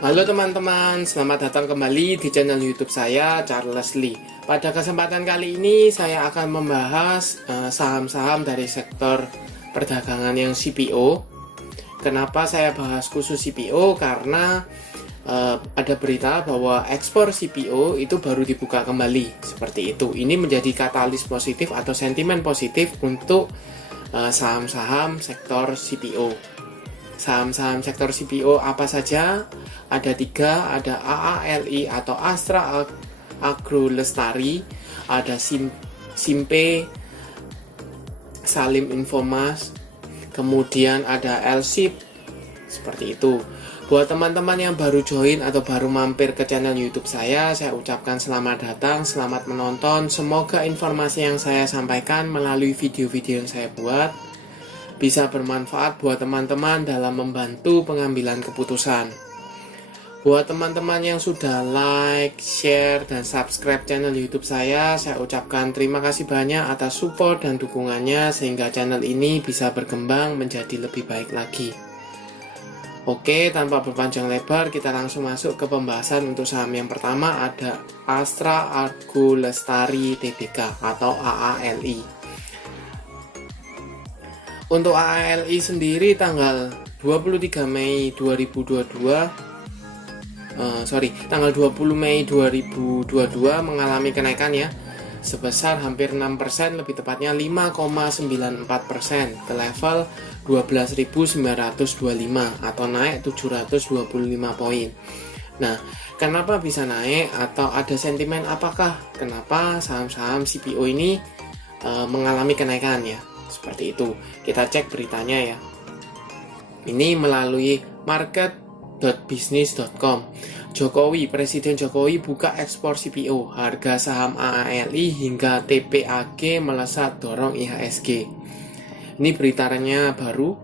Halo teman-teman, selamat datang kembali di channel YouTube saya, Charles Lee. Pada kesempatan kali ini saya akan membahas saham-saham dari sektor perdagangan yang CPO. Kenapa saya bahas khusus CPO? Karena ada berita bahwa ekspor CPO itu baru dibuka kembali, seperti itu. Ini menjadi katalis positif atau sentimen positif untuk saham-saham sektor CPO. Saham-saham sektor CPO apa saja? Ada 3, ada AALI atau Astra Agro Lestari, ada Simpe, Salim Infomas, kemudian ada LSIP, seperti itu. Buat teman-teman yang baru join atau baru mampir ke channel YouTube saya ucapkan selamat datang, selamat menonton. Semoga informasi yang saya sampaikan melalui video-video yang saya buat bisa bermanfaat buat teman-teman dalam membantu pengambilan keputusan. Buat teman-teman yang sudah like, share, dan subscribe channel YouTube saya ucapkan terima kasih banyak atas support dan dukungannya sehingga channel ini bisa berkembang menjadi lebih baik lagi. Oke, tanpa berpanjang lebar, kita langsung masuk ke pembahasan. Untuk saham yang pertama ada Astra Agro Lestari Tbk atau AALI. Untuk AALI sendiri tanggal 23 Mei 2022 tanggal 20 Mei 2022 mengalami kenaikan ya sebesar hampir 6%, lebih tepatnya 5,94% ke level 12.925 atau naik 725 poin. Nah, kenapa bisa naik atau ada sentimen apakah kenapa saham-saham CPO ini mengalami kenaikan ya? Seperti itu. Kita cek beritanya ya. Ini melalui market.business.com. Presiden Jokowi buka ekspor CPO, harga saham AALI hingga TPAG melesat dorong IHSG. Ini beritanya baru.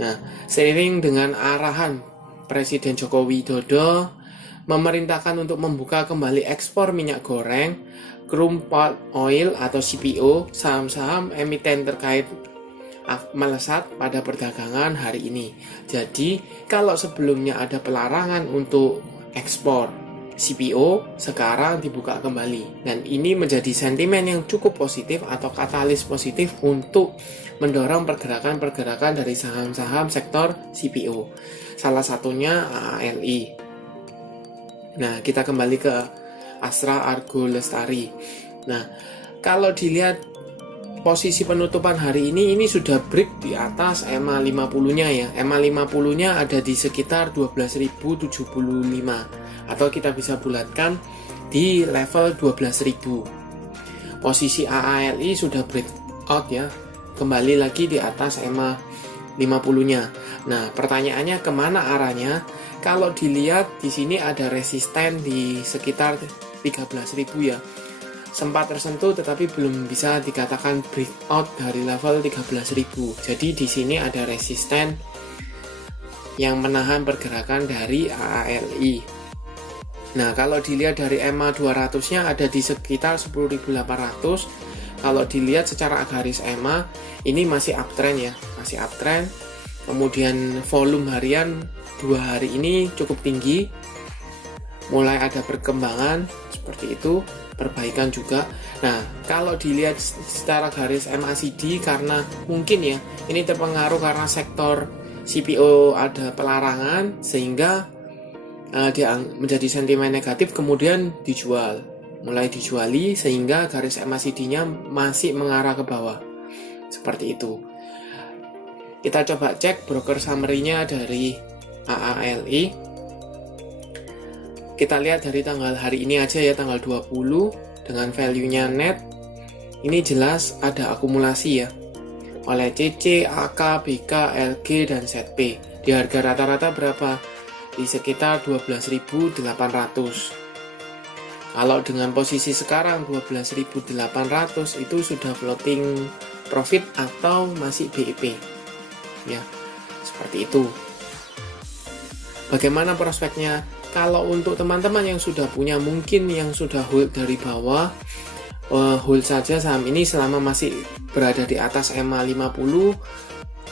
Nah, seiring dengan arahan Presiden Joko Widodo memerintahkan untuk membuka kembali ekspor minyak goreng, crude palm oil atau CPO, saham-saham emiten terkait melesat pada perdagangan hari ini. Jadi, kalau sebelumnya ada pelarangan untuk ekspor CPO, sekarang dibuka kembali. Dan ini menjadi sentimen yang cukup positif atau katalis positif untuk mendorong pergerakan-pergerakan dari saham-saham sektor CPO. Salah satunya AALI. Nah, kita kembali ke Astra Agro Lestari. Nah, kalau dilihat posisi penutupan hari ini sudah break di atas EMA 50-nya ya. EMA 50-nya ada di sekitar 12.075 atau kita bisa bulatkan di level 12.000. Posisi AALI sudah break out ya, kembali lagi di atas EMA 50-nya. Nah, pertanyaannya kemana arahnya? Kalau dilihat di sini ada resisten di sekitar 13.000 ya. Sempat tersentuh tetapi belum bisa dikatakan breakout dari level 13.000. Jadi di sini ada resisten yang menahan pergerakan dari AALI. Nah, kalau dilihat dari EMA 200-nya ada di sekitar 10.800. Kalau dilihat secara garis EMA ini masih uptrend ya, masih uptrend. Kemudian volume harian 2 hari ini cukup tinggi. Mulai ada perkembangan seperti itu, perbaikan juga. Nah, kalau dilihat secara garis MACD karena mungkin ya ini terpengaruh karena sektor CPO ada pelarangan sehingga dia menjadi sentimen negatif, kemudian dijual, mulai dijuali sehingga garis MACD-nya masih mengarah ke bawah. Seperti itu. Kita coba cek broker summary-nya dari AALI. Kita lihat dari tanggal hari ini aja ya, tanggal 20 dengan value-nya net. Ini jelas ada akumulasi ya oleh CC, AK, BK, LG, dan ZP. Di harga rata-rata berapa? Di sekitar 12.800. Kalau dengan posisi sekarang 12.800 itu sudah floating profit atau masih BEP. Ya, seperti itu. Bagaimana prospeknya? Kalau untuk teman-teman yang sudah punya, mungkin yang sudah hold dari bawah, hold saja saham ini selama masih berada di atas EMA 50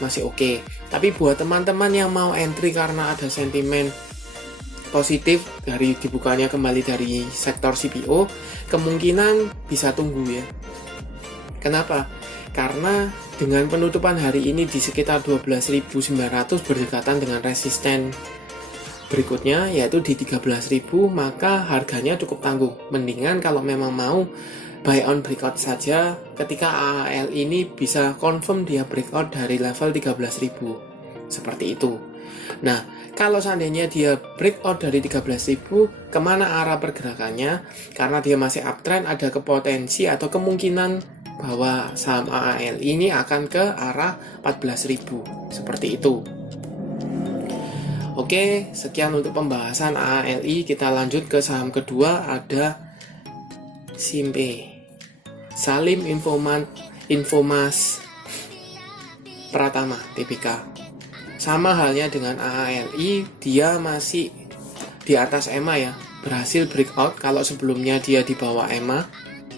masih oke. Tapi buat teman-teman yang mau entry karena ada sentimen positif dari dibukanya kembali dari sektor CPO, kemungkinan bisa tunggu ya. Kenapa? Karena dengan penutupan hari ini di sekitar 12.900 berdekatan dengan resisten berikutnya yaitu di 13.000, maka harganya cukup tanggung. Mendingan kalau memang mau buy on breakout saja ketika AAL ini bisa confirm dia breakout dari level 13.000 seperti itu. Nah, kalau seandainya dia breakout dari 13.000, kemana arah pergerakannya? Karena dia masih uptrend, ada kepotensi atau kemungkinan bahwa saham AAL ini akan ke arah 14.000 seperti itu. Oke, sekian untuk pembahasan AALI. Kita lanjut ke saham kedua, ada Simpe, Salim Infomas Pratama Tbk. Sama halnya dengan AALI, dia masih di atas EMA ya, berhasil breakout. Kalau sebelumnya dia di bawah EMA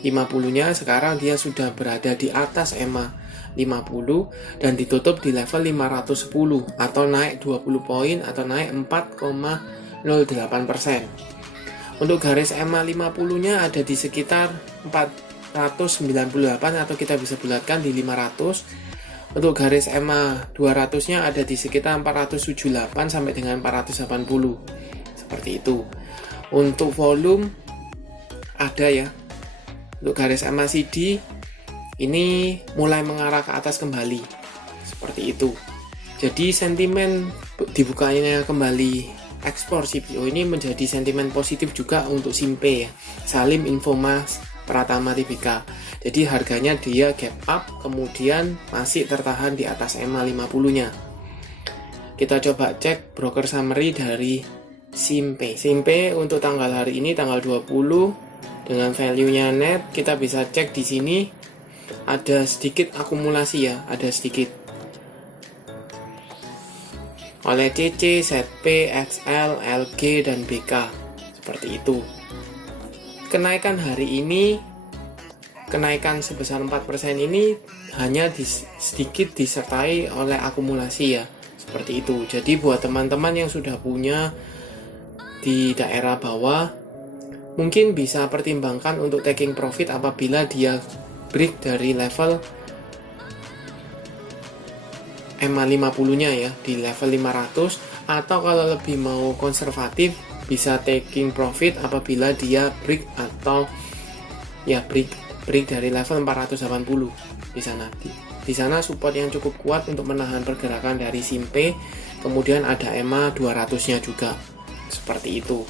50-nya, sekarang dia sudah berada di atas EMA 50 dan ditutup di level 510 atau naik 20 poin atau naik 4,08%. Untuk garis EMA 50-nya ada di sekitar 498 atau kita bisa bulatkan di 500. Untuk garis EMA 200-nya ada di sekitar 478 sampai dengan 480. Seperti itu. Untuk volume ada ya. Untuk garis EMA CD ini mulai mengarah ke atas kembali. Seperti itu. Jadi sentimen dibukanya kembali ekspor CPO ini menjadi sentimen positif juga untuk Simpe ya. Salim Infomas Pratama Tbk. Jadi harganya dia gap up, kemudian masih tertahan di atas EMA 50-nya. Kita coba cek broker summary dari Simpe. Simpe untuk tanggal hari ini tanggal 20 dengan value-nya net, kita bisa cek di sini ada sedikit akumulasi ya, ada sedikit oleh CC, ZP, XL, LG dan BK. Seperti itu. Kenaikan hari ini, kenaikan sebesar 4% ini hanya sedikit disertai oleh akumulasi ya. Seperti itu. Jadi buat teman-teman yang sudah punya di daerah bawah, mungkin bisa pertimbangkan untuk taking profit apabila dia break dari level EMA 50-nya ya, di level 500, atau kalau lebih mau konservatif bisa taking profit apabila dia break atau ya break dari level 480 di sana. Di sana support yang cukup kuat untuk menahan pergerakan dari Simpe. Kemudian ada EMA 200-nya juga. Seperti itu.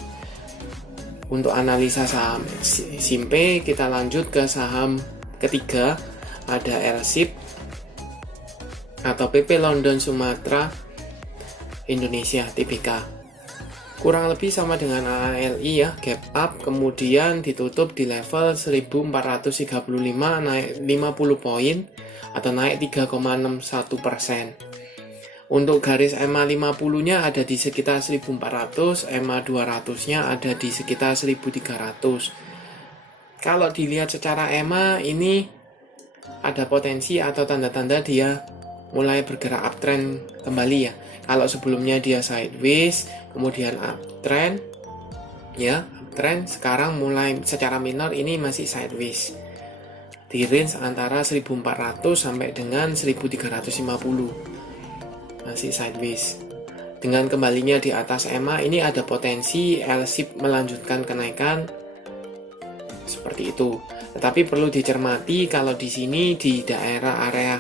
Untuk analisa saham Simpe, kita lanjut ke saham ketiga, ada LSIP atau PP London Sumatera Indonesia Tbk. Kurang lebih sama dengan AALI ya, gap up kemudian ditutup di level 1435, naik 50 poin atau naik 3,61%. Untuk garis EMA 50-nya ada di sekitar 1400, EMA 200-nya ada di sekitar 1300. Kalau dilihat secara EMA ini ada potensi atau tanda-tanda dia mulai bergerak uptrend kembali ya. Kalau sebelumnya dia sideways, kemudian uptrend ya, uptrend, sekarang mulai secara minor ini masih sideways. Di range antara 1400 sampai dengan 1350. Masih sideways. Dengan kembalinya di atas EMA ini ada potensi LSIP melanjutkan kenaikan seperti itu. Tetapi perlu dicermati kalau di sini di daerah area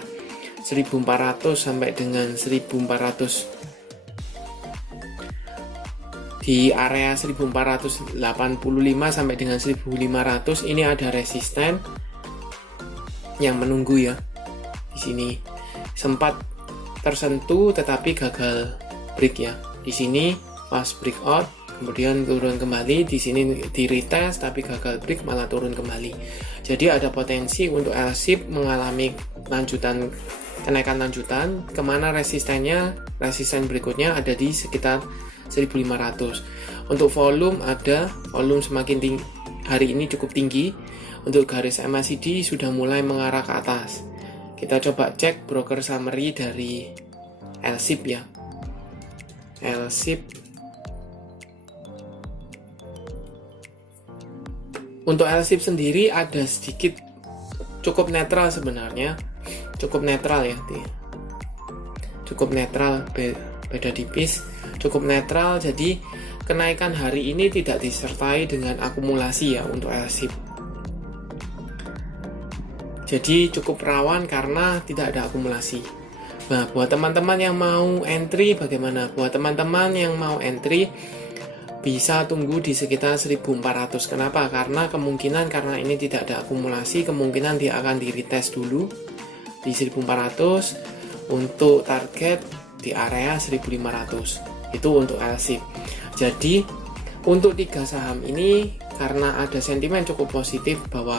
1400 sampai dengan 1400, di area 1485 sampai dengan 1500 ini ada resisten yang menunggu ya. Di sini sempat tersentuh tetapi gagal break ya. Di sini pas breakout kemudian turun kembali, di sini di retest tapi gagal break malah turun kembali. Jadi ada potensi untuk LSIP mengalami kenaikan lanjutan, kemana resistennya, resisten berikutnya ada di sekitar 1500. Untuk volume volume semakin tinggi, hari ini cukup tinggi. Untuk garis MACD sudah mulai mengarah ke atas. Kita coba cek broker summary dari LSIP ya. LSIP Untuk L-ship sendiri ada sedikit cukup netral sebenarnya, cukup netral ya, cukup netral, beda tipis, cukup netral. Jadi kenaikan hari ini tidak disertai dengan akumulasi ya untuk L-ship. Jadi cukup rawan karena tidak ada akumulasi. Nah, buat teman-teman yang mau entry bagaimana? Buat teman-teman yang mau entry bisa tunggu di sekitar 1400. Kenapa? Karena kemungkinan karena ini tidak ada akumulasi, kemungkinan dia akan di retest dulu di 1400 untuk target di area 1500. Itu untuk L-ship. Jadi untuk 3 saham ini karena ada sentimen cukup positif bahwa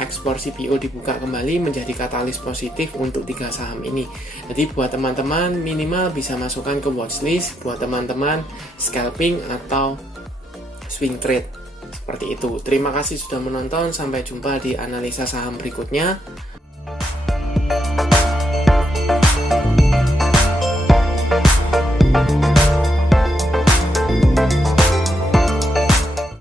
ekspor CPO dibuka kembali menjadi katalis positif untuk 3 saham ini. Jadi buat teman-teman minimal bisa masukkan ke watchlist buat teman-teman scalping atau swing trade seperti itu. Terima kasih sudah menonton, sampai jumpa di analisa saham berikutnya.